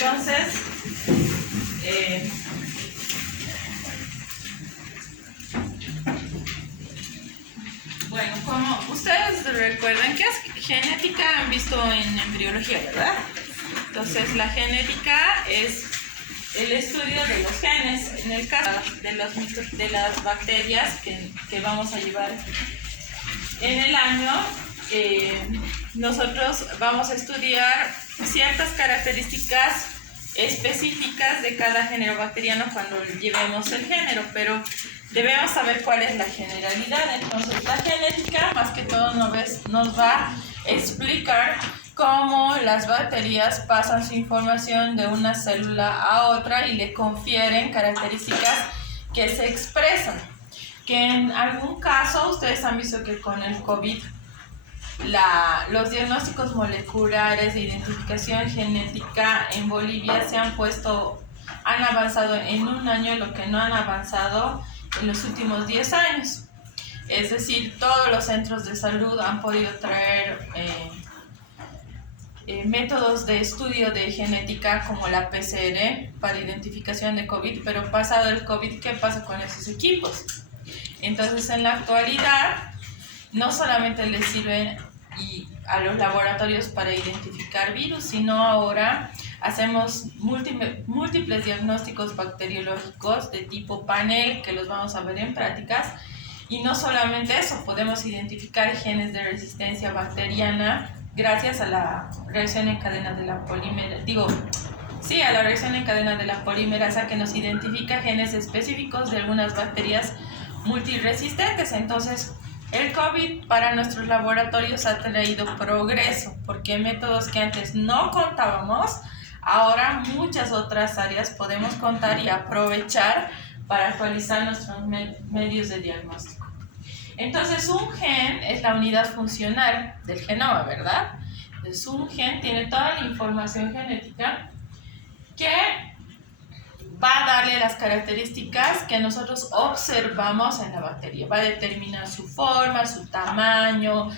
Entonces, bueno, como ustedes recuerdan que es genética, han visto en embriología, ¿verdad? Entonces, la genética es el estudio de los genes. En el caso de las bacterias que vamos a llevar en el año, nosotros vamos a estudiar ciertas características específicas de cada género bacteriano cuando llevemos el género, pero debemos saber cuál es la generalidad. Entonces, la genética, más que todo, nos va a explicar cómo las bacterias pasan su información de una célula a otra y le confieren características que se expresan. Que en algún caso, ustedes han visto que con el COVID, los diagnósticos moleculares de identificación genética en Bolivia han avanzado en un año lo que no han avanzado en los últimos 10 años. Es decir, todos los centros de salud han podido traer métodos de estudio de genética como la PCR para identificación de COVID, pero pasado el COVID, ¿qué pasa con esos equipos? Entonces, en la actualidad, no solamente les sirven a los laboratorios para identificar virus, sino ahora hacemos múltiples diagnósticos bacteriológicos de tipo panel, que los vamos a ver en prácticas, y no solamente eso, podemos identificar genes de resistencia bacteriana gracias a la reacción en cadena de la polimerasa, que nos identifica genes específicos de algunas bacterias multiresistentes. Entonces, el COVID para nuestros laboratorios ha traído progreso, porque métodos que antes no contábamos, ahora muchas otras áreas podemos contar y aprovechar para actualizar nuestros medios de diagnóstico. Entonces, un gen es la unidad funcional del genoma, ¿verdad? Entonces, un gen tiene toda la información genética que va a darle las características que nosotros observamos en la bacteria. Va a determinar su forma, su tamaño,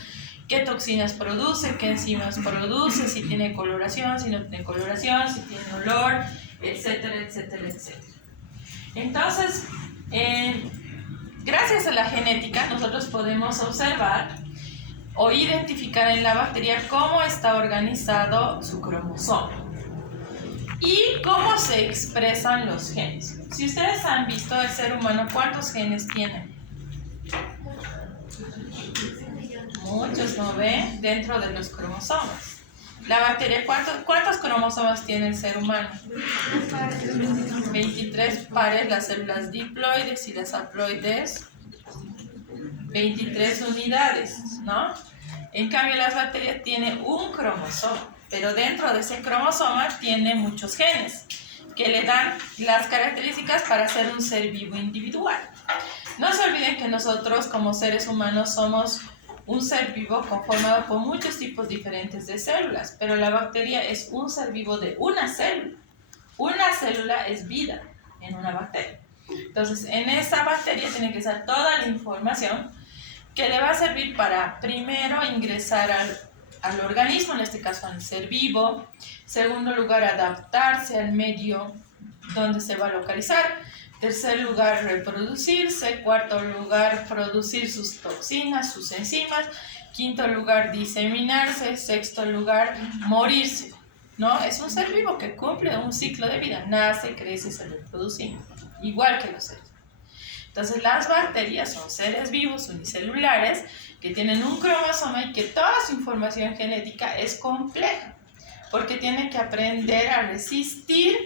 qué toxinas produce, qué enzimas produce, si tiene coloración, si no tiene coloración, si tiene olor, etcétera, etcétera, etcétera. Entonces, gracias a la genética, nosotros podemos observar o identificar en la bacteria cómo está organizado su cromosoma y cómo se expresan los genes. Si ustedes han visto el ser humano, ¿cuántos genes tiene? Muchos, ¿no ven? Dentro de los cromosomas. La bacteria, ¿cuántos cromosomas tiene el ser humano? 23 pares, las células diploides y las haploides, 23 unidades, ¿no? En cambio, las bacterias tienen un cromosoma, pero dentro de ese cromosoma tiene muchos genes que le dan las características para ser un ser vivo individual. No se olviden que nosotros como seres humanos somos un ser vivo conformado por muchos tipos diferentes de células, pero la bacteria es un ser vivo de una célula. Una célula es vida en una bacteria. Entonces, en esa bacteria tiene que estar toda la información que le va a servir para, primero, ingresar al organismo, en este caso al ser vivo. Segundo lugar, adaptarse al medio donde se va a localizar. Tercer lugar, reproducirse. Cuarto lugar, producir sus toxinas, sus enzimas. Quinto lugar, diseminarse. Sexto lugar, morirse, ¿no? Es un ser vivo que cumple un ciclo de vida. Nace, crece, se reproduce, igual que los seres. Entonces, las bacterias son seres vivos unicelulares que tienen un cromosoma y que toda su información genética es compleja, porque tienen que aprender a resistir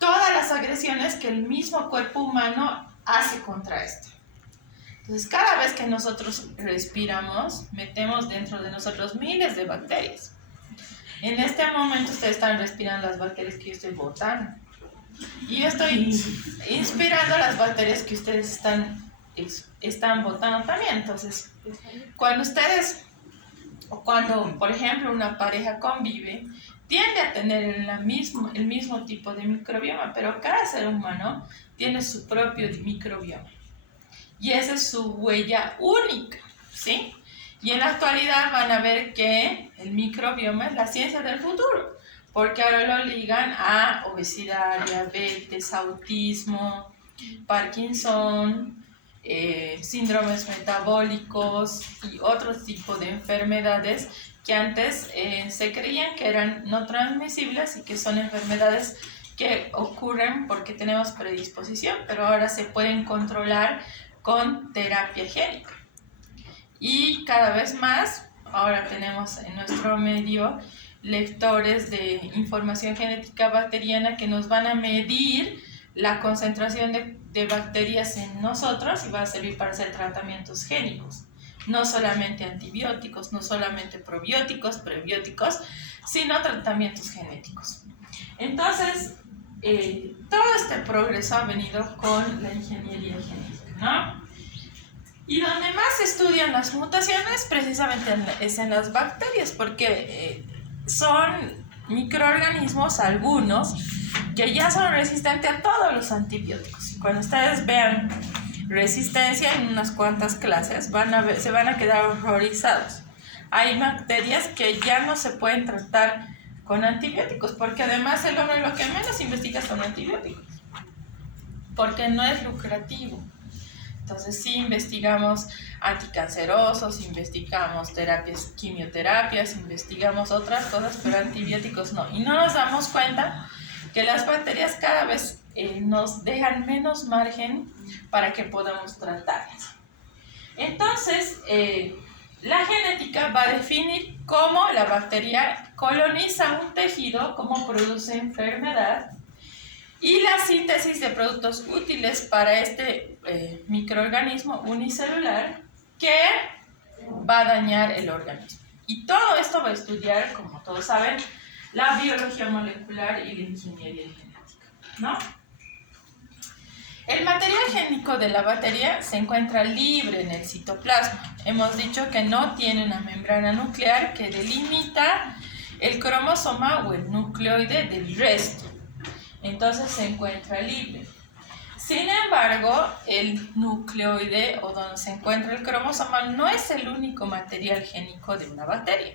todas las agresiones que el mismo cuerpo humano hace contra esto. Entonces, cada vez que nosotros respiramos, metemos dentro de nosotros miles de bacterias. En este momento ustedes están respirando las bacterias que yo estoy botando. Y yo estoy inspirando las bacterias que ustedes están botando también. Entonces, cuando, por ejemplo, una pareja convive, tiende a tener el mismo tipo de microbioma, pero cada ser humano tiene su propio microbioma. Y esa es su huella única, ¿sí? Y en la actualidad van a ver que el microbioma es la ciencia del futuro, porque ahora lo ligan a obesidad, diabetes, autismo, Parkinson, síndromes metabólicos y otro tipo de enfermedades que antes se creían que eran no transmisibles y que son enfermedades que ocurren porque tenemos predisposición, pero ahora se pueden controlar con terapia génica. Y cada vez más, ahora tenemos en nuestro medio lectores de información genética bacteriana que nos van a medir la concentración de bacterias en nosotros y va a servir para hacer tratamientos génicos. No solamente antibióticos, no solamente probióticos, prebióticos, sino tratamientos genéticos. Entonces, todo este progreso ha venido con la ingeniería genética, ¿no? Y donde más se estudian las mutaciones precisamente es en las bacterias, porque son microorganismos, algunos, que ya son resistentes a todos los antibióticos. Cuando ustedes vean resistencia en unas cuantas clases, se van a quedar horrorizados. Hay bacterias que ya no se pueden tratar con antibióticos, porque además el hombre lo que menos investiga son antibióticos, porque no es lucrativo. Entonces sí investigamos anticancerosos, investigamos quimioterapias, investigamos otras cosas, pero antibióticos no. Y no nos damos cuenta que las bacterias cada vez nos dejan menos margen para que podamos tratarlas. Entonces, la genética va a definir cómo la bacteria coloniza un tejido, cómo produce enfermedad, y la síntesis de productos útiles para este microorganismo unicelular que va a dañar el organismo. Y todo esto va a estudiar, como todos saben, la biología molecular y la ingeniería genética, ¿no? El material génico de la bacteria se encuentra libre en el citoplasma. Hemos dicho que no tiene una membrana nuclear que delimita el cromosoma o el nucleoide del resto. Entonces se encuentra libre. Sin embargo, el nucleoide o donde se encuentra el cromosoma no es el único material génico de una bacteria.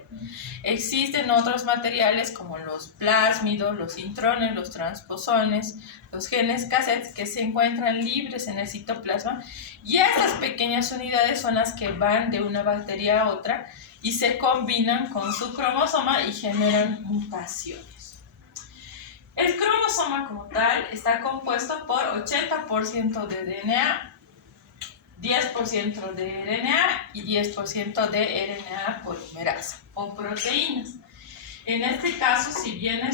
Existen otros materiales como los plásmidos, los intrones, los transposones, los genes cassettes que se encuentran libres en el citoplasma, y estas pequeñas unidades son las que van de una bacteria a otra y se combinan con su cromosoma y generan mutaciones. El cromosoma como tal está compuesto por 80% de DNA, 10% de RNA y 10% de RNA polimerasa o proteínas. En este caso, si bien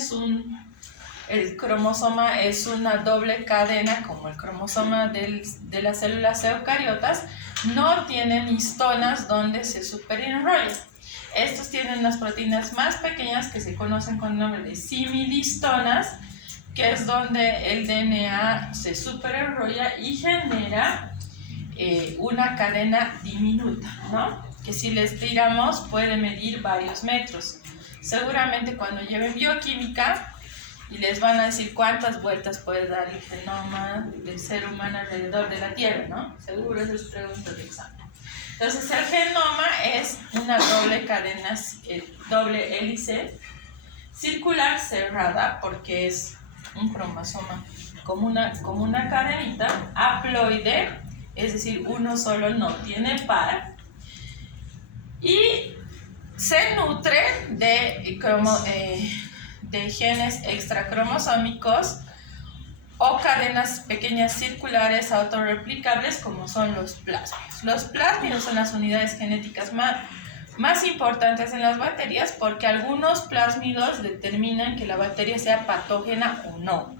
el cromosoma es una doble cadena como el cromosoma de las células eucariotas, no tienen histonas donde se superenrolla. Estos tienen las proteínas más pequeñas que se conocen con el nombre de simidistonas, que es donde el DNA se superenrolla y genera una cadena diminuta, ¿no? Que si les tiramos puede medir varios metros. Seguramente cuando lleven bioquímica y les van a decir cuántas vueltas puede dar el genoma del ser humano alrededor de la Tierra, ¿no? Seguro esas preguntas de examen. Entonces el genoma es una doble cadena, doble hélice circular cerrada, porque es un cromosoma como una cadenita, haploide, es decir, uno solo, no tiene par, y se nutre de genes extracromosómicos o cadenas pequeñas circulares autorreplicables como son los plásmidos. Los plásmidos son las unidades genéticas más importantes en las bacterias, porque algunos plásmidos determinan que la bacteria sea patógena o no.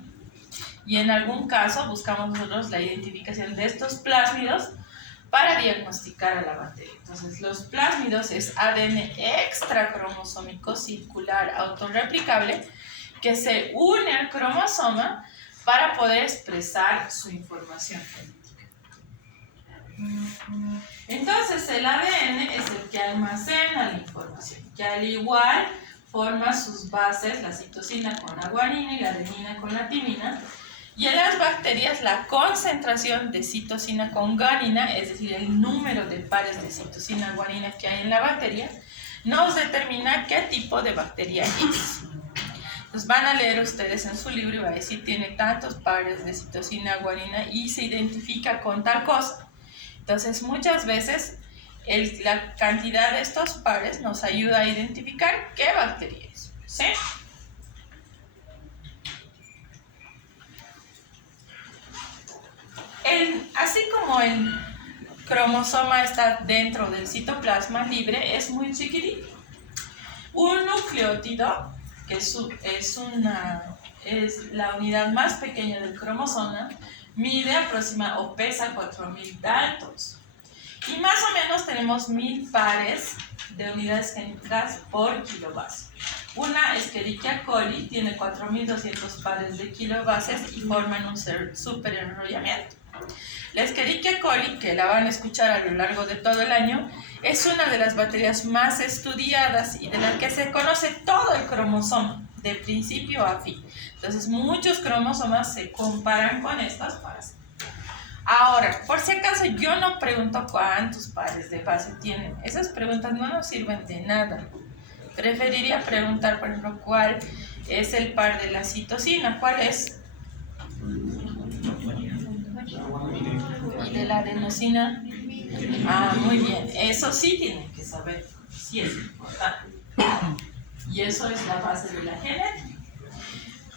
Y en algún caso buscamos nosotros la identificación de estos plásmidos para diagnosticar a la bacteria. Entonces, los plásmidos es ADN extracromosómico circular autorreplicable que se une al cromosoma para poder expresar su información genética. Entonces, el ADN es el que almacena la información, que al igual forma sus bases, la citosina con la guanina y la adenina con la timina. Y en las bacterias, la concentración de citosina con guanina, es decir, el número de pares de citosina guanina que hay en la bacteria, nos determina qué tipo de bacteria es. Entonces van a leer ustedes en su libro y va a decir tiene tantos pares de citosina, guanina y se identifica con tal cosa. Entonces muchas veces la cantidad de estos pares nos ayuda a identificar qué bacteria es, ¿sí? Así como el cromosoma está dentro del citoplasma libre, es muy chiquitito. Un nucleótido, que es la unidad más pequeña del cromosoma, mide o pesa 4000 daltons. Y más o menos tenemos 1000 pares de unidades genéticas por kilobase. Una Escherichia coli tiene 4200 pares de kilobases y forman un superenrollamiento. La Escherichia coli, que la van a escuchar a lo largo de todo el año, es una de las bacterias más estudiadas y de la que se conoce todo el cromosoma, de principio a fin. Entonces, muchos cromosomas se comparan con estas pares. Ahora, por si acaso, yo no pregunto cuántos pares de base tienen. Esas preguntas no nos sirven de nada. Preferiría preguntar, por ejemplo, cuál es el par de la citosina, cuál es. ¿Y de la adenosina? Ah, muy bien. Eso sí tienen que saber. Sí es importante. Y eso es la base de la genética.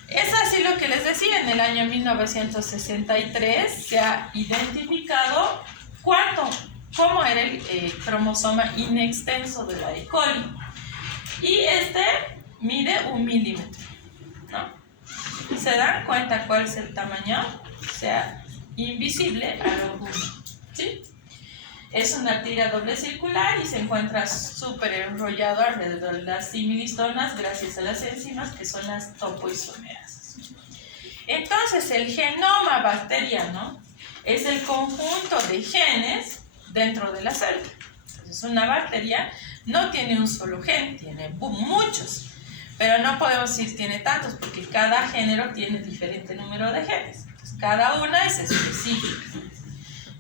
Es así lo que les decía, en el año 1963 se ha identificado cómo era el cromosoma inextenso de la E. coli. Y este mide 1 milímetro, ¿no? ¿Se dan cuenta cuál es el tamaño? O sea, invisible a lo humano, ¿sí? Es una tira doble circular y se encuentra súper enrollado alrededor de las similistonas gracias a las enzimas que son las topoisomerasas. Entonces, el genoma bacteriano es el conjunto de genes dentro de la célula. Entonces, una bacteria no tiene un solo gen, tiene muchos, pero no podemos decir tiene tantos porque cada género tiene diferente número de genes. Entonces, cada una es específica.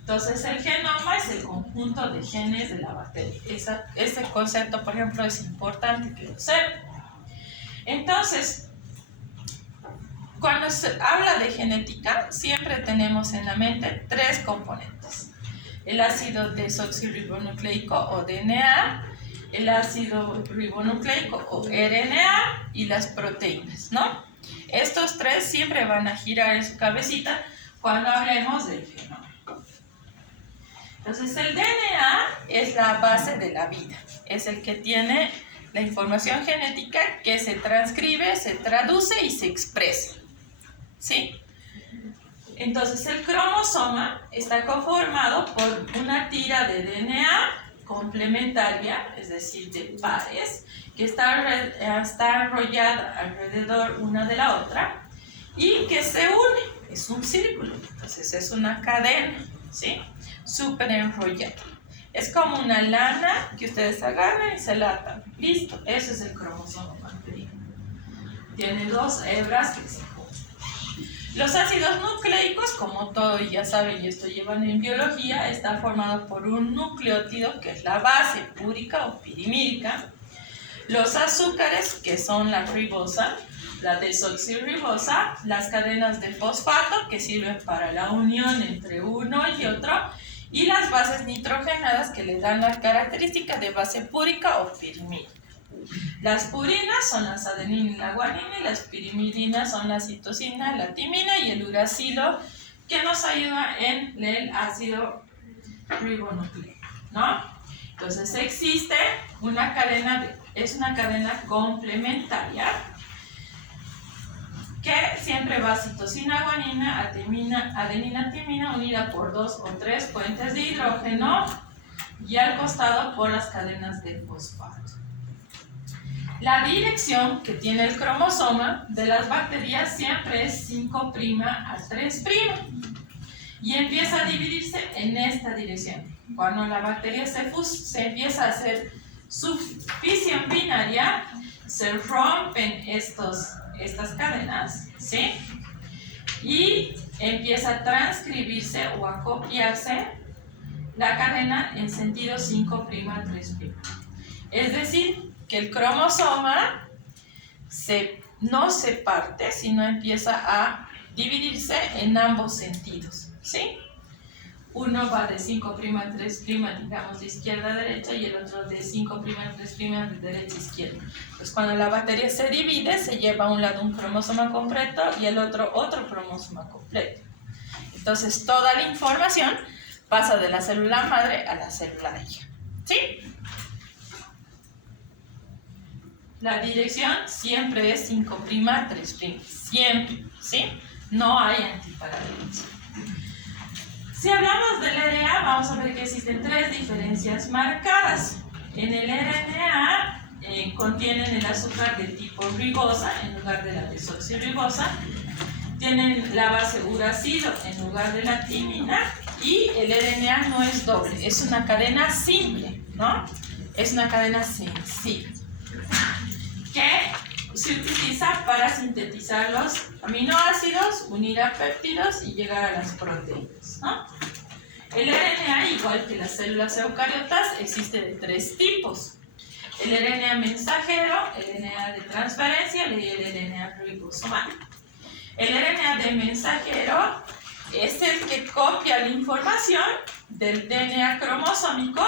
Entonces, el genoma es el conjunto de genes de la bacteria. Este concepto, por ejemplo, es importante que lo sepan. Entonces, cuando se habla de genética, siempre tenemos en la mente 3 componentes. El ácido desoxirribonucleico o DNA, el ácido ribonucleico o RNA y las proteínas, ¿no? Estos 3 siempre van a girar en su cabecita cuando hablemos del genoma. Entonces, el DNA es la base de la vida, es el que tiene la información genética que se transcribe, se traduce y se expresa, ¿sí? Entonces, el cromosoma está conformado por una tira de DNA complementaria, es decir, de pares, que está enrollada alrededor una de la otra y que se une, es un círculo, entonces es una cadena, ¿sí? Súper enrollada. Es como una lana que ustedes agarran y se la atan. Listo, ese es el cromosoma bacteriano. Tiene 2 hebras que se juntan. Los ácidos nucleicos, como todos ya saben y esto llevan en biología, está formado por un nucleótido que es la base púrica o pirimídica. Los azúcares, que son la ribosa, la desoxirribosa, las cadenas de fosfato que sirven para la unión entre uno y otro, y las bases nitrogenadas que le dan la característica de base púrica o pirimídica. Las purinas son las adenina y la guanina, y las pirimidinas son la citosina, la timina y el uracilo, que nos ayuda en el ácido ribonucleico, ¿no? Entonces existe una cadena, es una cadena complementaria que siempre va citosina, guanina, adenina, timina, unida por 2 o 3 puentes de hidrógeno y al costado por las cadenas de fosfato. La dirección que tiene el cromosoma de las bacterias siempre es 5' a 3' y empieza a dividirse en esta dirección. Cuando la bacteria se empieza a hacer su fisión binaria, se rompen estas cadenas, ¿sí? Y empieza a transcribirse o a copiarse la cadena en sentido 5' a 3'. Es decir, que el cromosoma no se parte, sino empieza a dividirse en ambos sentidos, ¿sí? Uno va de 5' a 3', digamos, de izquierda a derecha, y el otro de 5' a 3', de derecha a izquierda. Pues cuando la batería se divide, se lleva a un lado un cromosoma completo y el otro cromosoma completo. Entonces, toda la información pasa de la célula madre a la célula hija, ¿sí? La dirección siempre es 5' a 3', siempre, ¿sí? No hay antiparalelismo. Si hablamos del RNA, vamos a ver que existen 3 diferencias marcadas. En el RNA contienen el azúcar de tipo ribosa en lugar de la desoxirribosa, tienen la base uracilo en lugar de la timina, y el RNA no es doble, es una cadena simple, ¿no? Es una cadena sencilla que se utiliza para sintetizar los aminoácidos, unir a péptidos y llegar a las proteínas, ¿no? El RNA, igual que las células eucariotas, existe de 3 tipos. El RNA mensajero, el RNA de transferencia y el RNA ribosomal. El RNA de mensajero es el que copia la información del DNA cromosómico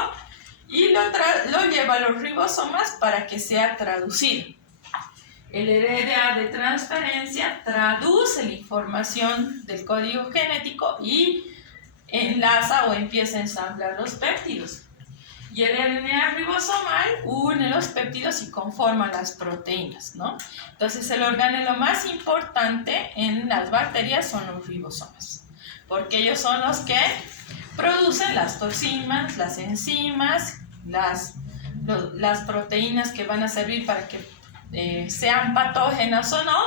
y lo lleva a los ribosomas para que sea traducido. El RNA de transferencia traduce la información del código genético y enlaza o empieza a ensamblar los péptidos. Y el RNA ribosomal une los péptidos y conforma las proteínas, ¿no? Entonces, el organelo más importante en las bacterias son los ribosomas, porque ellos son los que producen las toxinas, las enzimas, las proteínas que van a servir para que sean patógenas o no,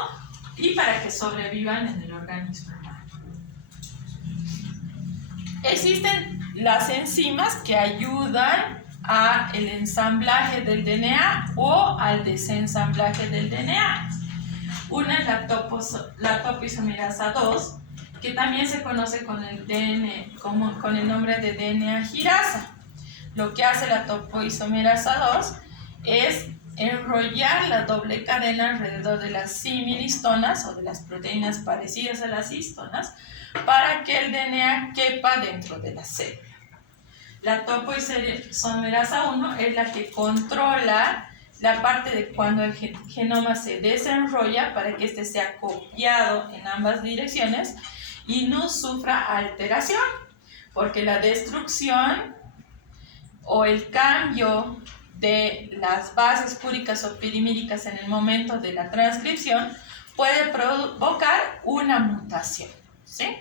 y para que sobrevivan en el organismo humano. Existen las enzimas que ayudan al ensamblaje del DNA o al desensamblaje del DNA. Una es la topoisomerasa 2, que también se conoce con el nombre de DNA girasa. Lo que hace la topoisomerasa 2 es enrollar la doble cadena alrededor de las similhistonas o de las proteínas parecidas a las histonas para que el DNA quepa dentro de la célula. La topoisomerasa 1 es la que controla la parte de cuando el genoma se desenrolla para que éste sea copiado en ambas direcciones y no sufra alteración, porque la destrucción o el cambio de las bases púricas o pirimídicas en el momento de la transcripción puede provocar una mutación, ¿sí?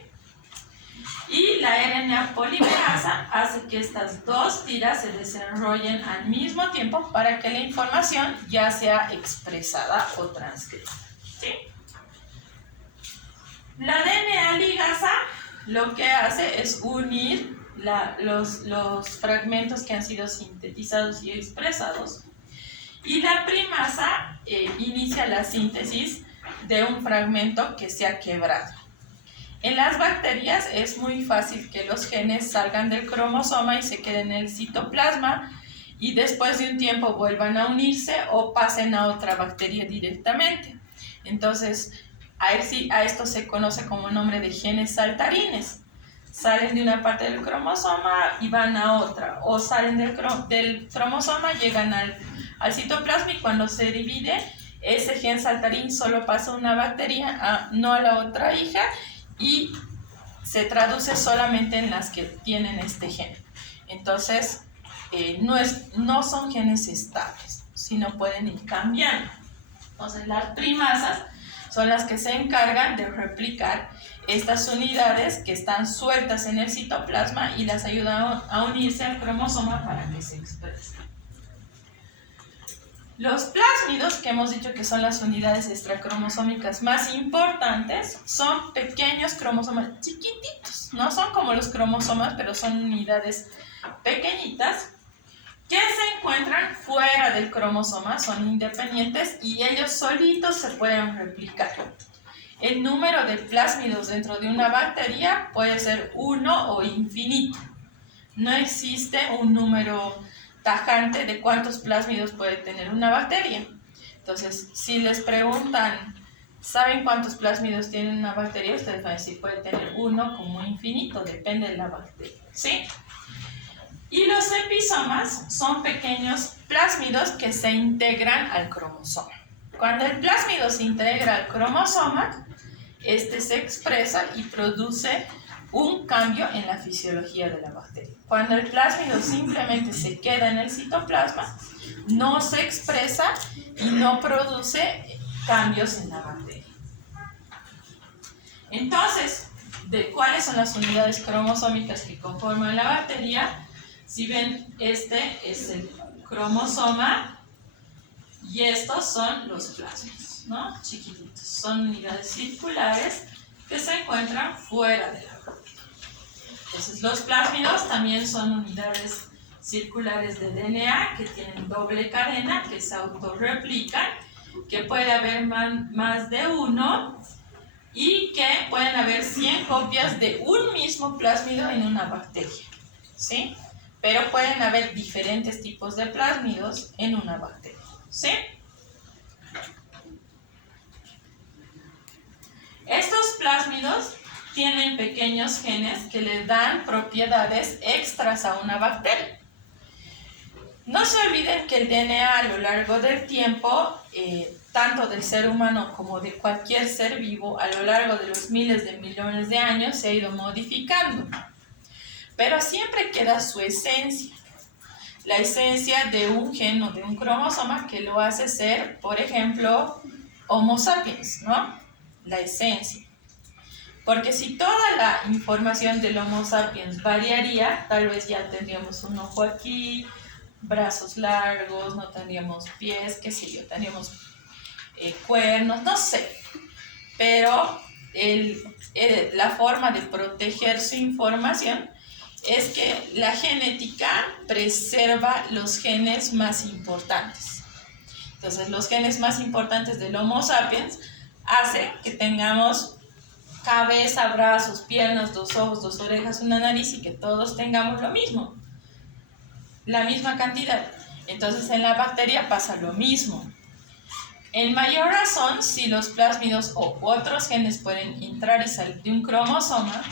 Y la RNA polimerasa hace que estas dos tiras se desenrollen al mismo tiempo para que la información ya sea expresada o transcrita, ¿sí? La DNA ligasa lo que hace es unir los fragmentos que han sido sintetizados y expresados, y la primasa inicia la síntesis de un fragmento que se ha quebrado. En las bacterias es muy fácil que los genes salgan del cromosoma y se queden en el citoplasma y después de un tiempo vuelvan a unirse o pasen a otra bacteria directamente. Entonces, a esto se conoce como nombre de genes saltarines. Salen de una parte del cromosoma y van a otra, o salen del cromosoma, llegan al citoplasma, y cuando se divide, ese gen saltarín solo pasa a una bacteria, no a la otra hija, y se traduce solamente en las que tienen este gen. Entonces, no son genes estables, sino pueden ir cambiando. Entonces, las primasas son las que se encargan de replicar estas unidades que están sueltas en el citoplasma y las ayudan a unirse al cromosoma para que se expresen. Los plásmidos, que hemos dicho que son las unidades extracromosómicas más importantes, son pequeños cromosomas chiquititos. No son como los cromosomas, pero son unidades pequeñitas que se encuentran fuera del cromosoma, son independientes y ellos solitos se pueden replicar. El número de plásmidos dentro de una bacteria puede ser 1 o infinito. No existe un número tajante de cuántos plásmidos puede tener una bacteria, Entonces, si les preguntan, ¿saben cuántos plásmidos tiene una bacteria? Ustedes van a decir, puede tener uno como infinito, depende de la bacteria, ¿sí? Y los episomas son pequeños plásmidos que se integran al cromosoma. Cuando el plásmido se integra al cromosoma, este se expresa y produce un cambio en la fisiología de la bacteria. Cuando el plásmido simplemente se queda en el citoplasma, no se expresa y no produce cambios en la bacteria. Entonces, ¿cuáles son las unidades cromosómicas que conforman la bacteria? Si ven, este es el cromosoma y estos son los plásmidos, ¿no? Chiquititos. Son unidades circulares que se encuentran fuera de la bacteria. Entonces, los plásmidos también son unidades circulares de DNA que tienen doble cadena, que se autorreplican, que puede haber más de uno y que pueden haber 100 copias de un mismo plásmido en una bacteria, ¿sí? Pero pueden haber diferentes tipos de plásmidos en una bacteria, ¿sí? Estos plásmidos tienen pequeños genes que les dan propiedades extras a una bacteria. No se olviden que el DNA a lo largo del tiempo, tanto del ser humano como de cualquier ser vivo, a lo largo de los miles de millones de años se ha ido modificando. Pero siempre queda su esencia. La esencia de un gen o de un cromosoma que lo hace ser, por ejemplo, Homo sapiens, ¿no? La esencia. Porque si toda la información del Homo sapiens variaría, tal vez ya tendríamos un ojo aquí, brazos largos, no tendríamos pies, qué sé yo, tendríamos cuernos, no sé. Pero la forma de proteger su información es que la genética preserva los genes más importantes. Entonces, los genes más importantes del Homo sapiens hacen que tengamos cabeza, brazos, piernas, 2 ojos, 2 orejas, una nariz y que todos tengamos lo mismo, la misma cantidad. Entonces, en la bacteria pasa lo mismo. En mayor razón, si los plásmidos o otros genes pueden entrar y salir de un cromosoma,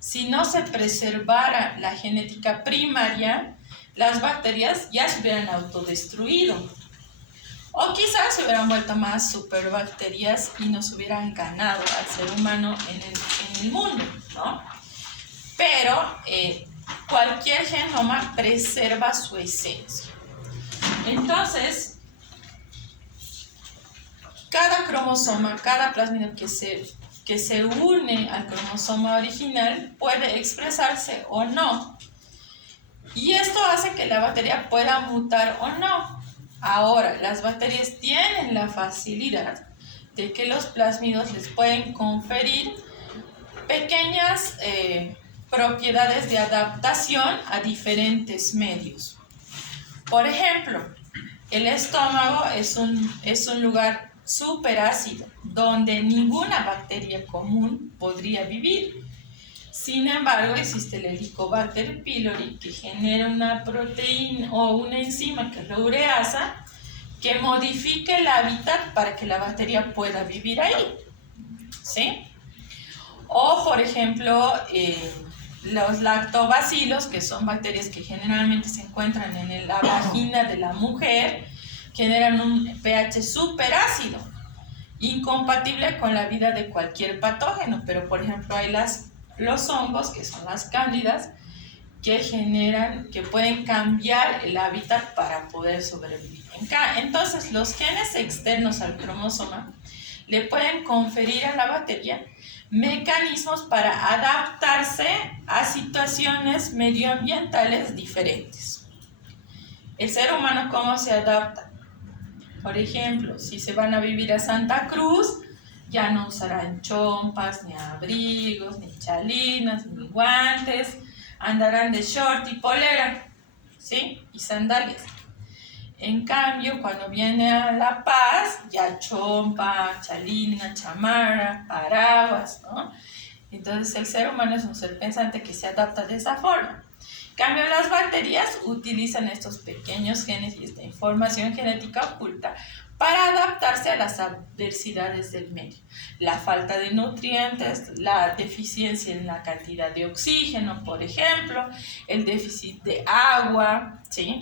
si no se preservara la genética primaria, las bacterias ya se hubieran autodestruido. O quizás se hubieran vuelto más superbacterias y nos hubieran ganado al ser humano en el mundo, ¿no? Pero cualquier genoma preserva su esencia. Entonces, cada cromosoma, cada plásmido que se une al cromosoma original puede expresarse o no. Y esto hace que la bacteria pueda mutar o no. Ahora, las bacterias tienen la facilidad de que los plásmidos les pueden conferir pequeñas propiedades de adaptación a diferentes medios. Por ejemplo, el estómago es un lugar súper ácido, donde ninguna bacteria común podría vivir. Sin embargo, existe el Helicobacter pylori que genera una proteína o una enzima que es la ureasa que modifica el hábitat para que la bacteria pueda vivir ahí, ¿sí? O, por ejemplo, los lactobacilos, que son bacterias que generalmente se encuentran en la vagina de la mujer, generan un pH súper ácido, incompatible con la vida de cualquier patógeno. Pero, por ejemplo, hay los hongos, que son las cándidas, que pueden cambiar el hábitat para poder sobrevivir. Entonces, los genes externos al cromosoma le pueden conferir a la bacteria mecanismos para adaptarse a situaciones medioambientales diferentes. El ser humano, ¿cómo se adapta? Por ejemplo, si se van a vivir a Santa Cruz, ya no usarán chompas, ni abrigos, ni chalinas, ni guantes, andarán de short y polera, ¿sí? Y sandalias. En cambio, cuando viene a La Paz, ya chompa, chalina, chamarra, paraguas, ¿no? Entonces, el ser humano es un ser pensante que se adapta de esa forma. En cambio, las bacterias utilizan estos pequeños genes y esta información genética oculta para adaptarse a las adversidades del medio. La falta de nutrientes, la deficiencia en la cantidad de oxígeno, por ejemplo, el déficit de agua, ¿sí?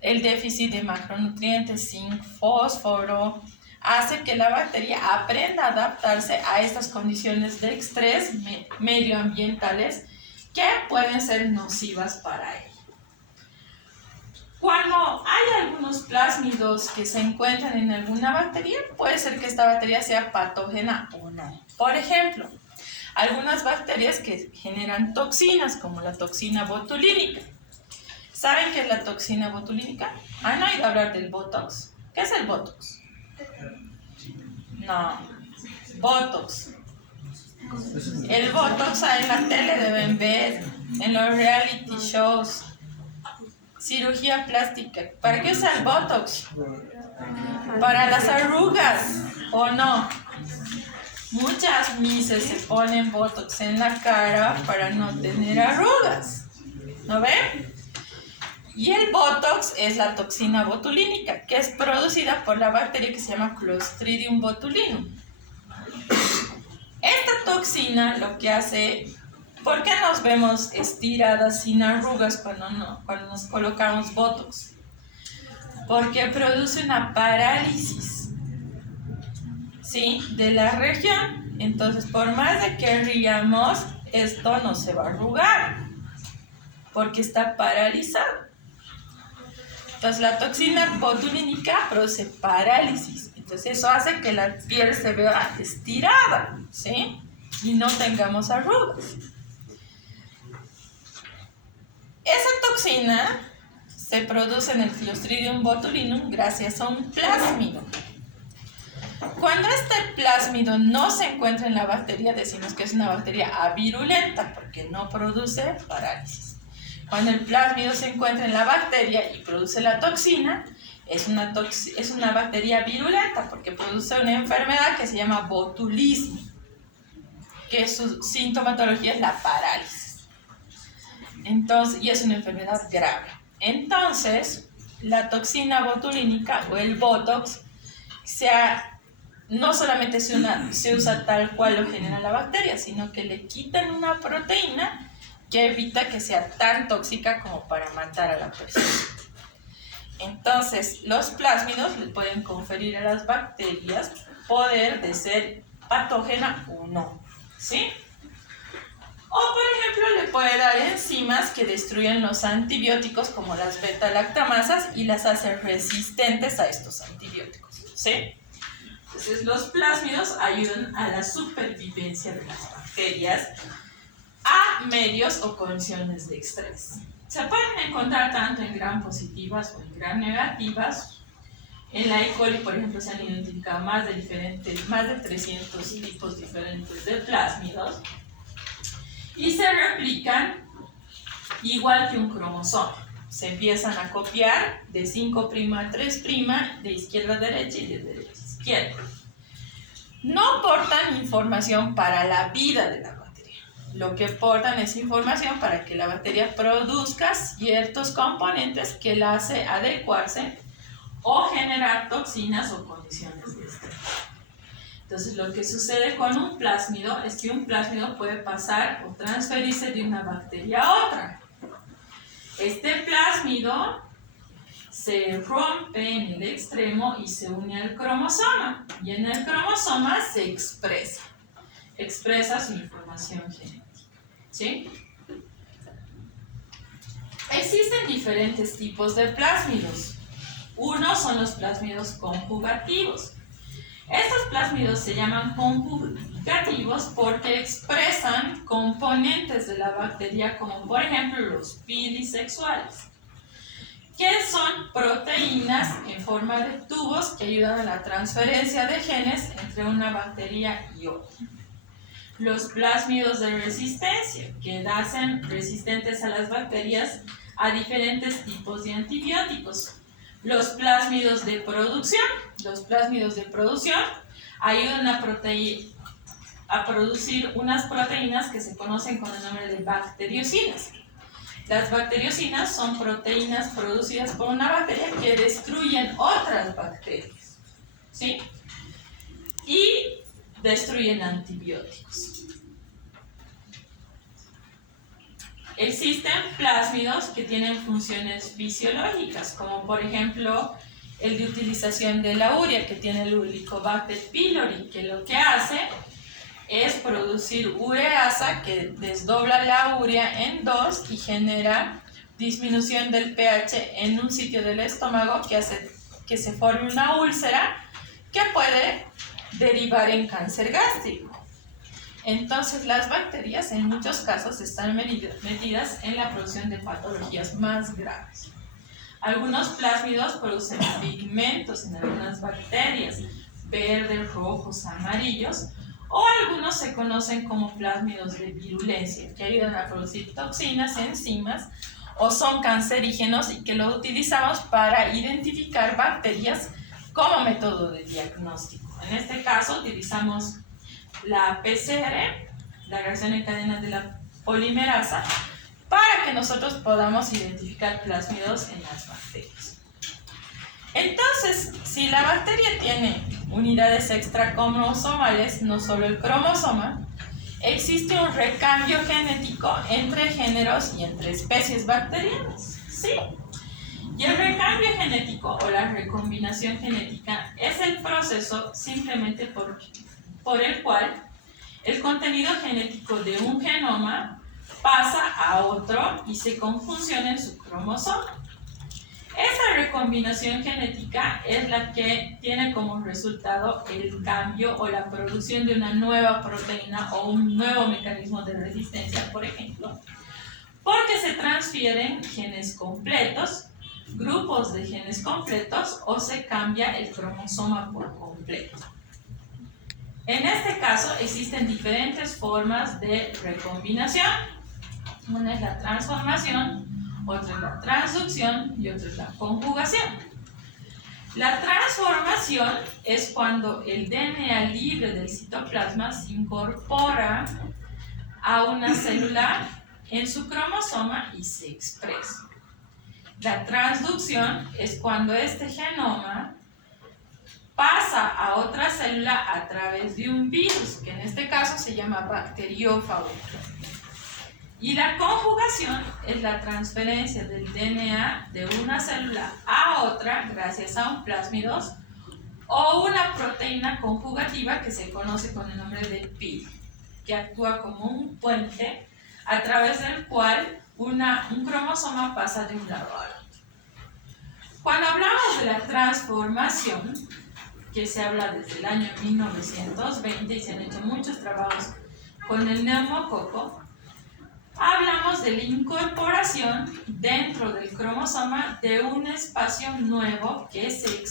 El déficit de macronutrientes, zinc, fósforo, hace que la bacteria aprenda a adaptarse a estas condiciones de estrés medioambientales que pueden ser nocivas para ella. Cuando hay algunos plásmidos que se encuentran en alguna bacteria, puede ser que esta bacteria sea patógena o no. Por ejemplo, algunas bacterias que generan toxinas, como la toxina botulínica. ¿Saben qué es la toxina botulínica? ¿Han oído hablar del Botox? ¿Qué es el Botox? No, Botox. El Botox en la tele deben ver, en los reality shows. Cirugía plástica. ¿Para qué usa el Botox? Para las arrugas, ¿o no? Muchas mises se ponen Botox en la cara para no tener arrugas. ¿No ven? Y el Botox es la toxina botulínica, que es producida por la bacteria que se llama Clostridium botulinum. Esta toxina lo que hace... ¿Por qué nos vemos estiradas sin arrugas cuando nos colocamos Botox? Porque produce una parálisis, ¿sí?, de la región. Entonces, por más de que riamos, esto no se va a arrugar, porque está paralizado. Entonces, la toxina botulínica produce parálisis. Entonces, eso hace que la piel se vea estirada, ¿sí?, y no tengamos arrugas. Esa toxina se produce en el Clostridium botulinum gracias a un plásmido. Cuando este plásmido no se encuentra en la bacteria, decimos que es una bacteria avirulenta porque no produce parálisis. Cuando el plásmido se encuentra en la bacteria y produce la toxina, es una bacteria virulenta porque produce una enfermedad que se llama botulismo, que su sintomatología es la parálisis. Entonces, y es una enfermedad grave. Entonces, la toxina botulínica o el Botox no solamente se usa tal cual lo genera la bacteria, sino que le quitan una proteína que evita que sea tan tóxica como para matar a la persona. Entonces, los plásmidos le pueden conferir a las bacterias poder de ser patógena o no, ¿sí? O, por ejemplo, le puede dar enzimas que destruyen los antibióticos, como las beta-lactamasas, y las hacen resistentes a estos antibióticos, ¿sí? Entonces, los plásmidos ayudan a la supervivencia de las bacterias a medios o condiciones de estrés. Se pueden encontrar tanto en gram positivas o en gram negativas. En la E. coli, por ejemplo, se han identificado más de 300 tipos diferentes de plásmidos. Y se replican igual que un cromosoma. Se empiezan a copiar de 5' a 3', de izquierda a derecha y de derecha a izquierda. No aportan información para la vida de la bacteria. Lo que aportan es información para que la bacteria produzca ciertos componentes que la hace adecuarse o generar toxinas o condiciones de estrés. Entonces, lo que sucede con un plásmido es que un plásmido puede pasar o transferirse de una bacteria a otra. Este plásmido se rompe en el extremo y se une al cromosoma. Y en el cromosoma se expresa su información genética, ¿sí? Existen diferentes tipos de plásmidos. Uno son los plásmidos conjugativos. Estos plásmidos se llaman conjugativos porque expresan componentes de la bacteria, como por ejemplo los pilisexuales, que son proteínas en forma de tubos que ayudan a la transferencia de genes entre una bacteria y otra. Los plásmidos de resistencia, que hacen resistentes a las bacterias a diferentes tipos de antibióticos. Los plásmidos de producción. Los plásmidos de producción ayudan a producir unas proteínas que se conocen con el nombre de bacteriocinas. Las bacteriocinas son proteínas producidas por una bacteria que destruyen otras bacterias, ¿sí? Y destruyen antibióticos. Existen plásmidos que tienen funciones fisiológicas, como por ejemplo el de utilización de la urea, que tiene el Helicobacter pylori, que lo que hace es producir ureasa que desdobla la urea en dos y genera disminución del pH en un sitio del estómago que hace que se forme una úlcera que puede derivar en cáncer gástrico. Entonces, las bacterias en muchos casos están metidas en la producción de patologías más graves. Algunos plásmidos producen pigmentos en algunas bacterias, verdes, rojos, amarillos, o algunos se conocen como plásmidos de virulencia, que ayudan a producir toxinas, enzimas, o son cancerígenos y que lo utilizamos para identificar bacterias como método de diagnóstico. En este caso utilizamos la PCR, la reacción en cadena de la polimerasa, para que nosotros podamos identificar plásmidos en las bacterias. Entonces, si la bacteria tiene unidades extracromosomales, no solo el cromosoma, existe un recambio genético entre géneros y entre especies bacterianas, ¿sí? Y el recambio genético o la recombinación genética es el proceso simplemente por el cual el contenido genético de un genoma pasa a otro y se confusiona en su cromosoma. Esa recombinación genética es la que tiene como resultado el cambio o la producción de una nueva proteína o un nuevo mecanismo de resistencia, por ejemplo, porque se transfieren genes completos, grupos de genes completos, o se cambia el cromosoma por completo. En este caso existen diferentes formas de recombinación. Una es la transformación, otra es la transducción y otra es la conjugación. La transformación es cuando el DNA libre del citoplasma se incorpora a una célula en su cromosoma y se expresa. La transducción es cuando este genoma pasa a otra célula a través de un virus, que en este caso se llama bacteriófago. Y la conjugación es la transferencia del DNA de una célula a otra gracias a un plásmido o una proteína conjugativa que se conoce con el nombre de PID, que actúa como un puente a través del cual un cromosoma pasa de un lado al otro. Cuando hablamos de la transformación, que se habla desde el año 1920 y se han hecho muchos trabajos con el neumococo, hablamos de la incorporación dentro del cromosoma de un espacio nuevo que se